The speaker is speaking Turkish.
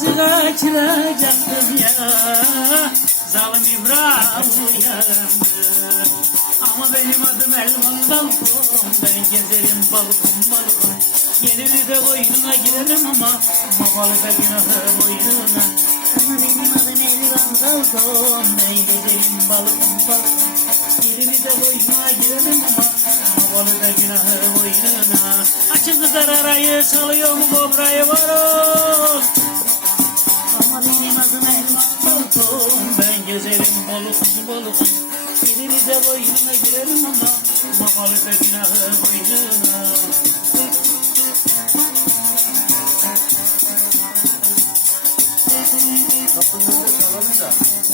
Kızı kaçıracaktım ya. Zalim İbrahim uyandı Ama benim adım Elvan Balkon. Ben gezerim balkon balkon. Gelir de boynuna girerim ama Mamalı da günahı boynuna. Ama benim adım Elvan Balkon. Ben gezerim balkon balkon. Gelir de boynuna girerim ama Mamalı da günahı boynuna. Açın kızlar arayı çalıyor kobrayı varon balık balık. Elini de boynuna girerim ama Babalı da günahı boynuna. Kapının önünde çalarım da.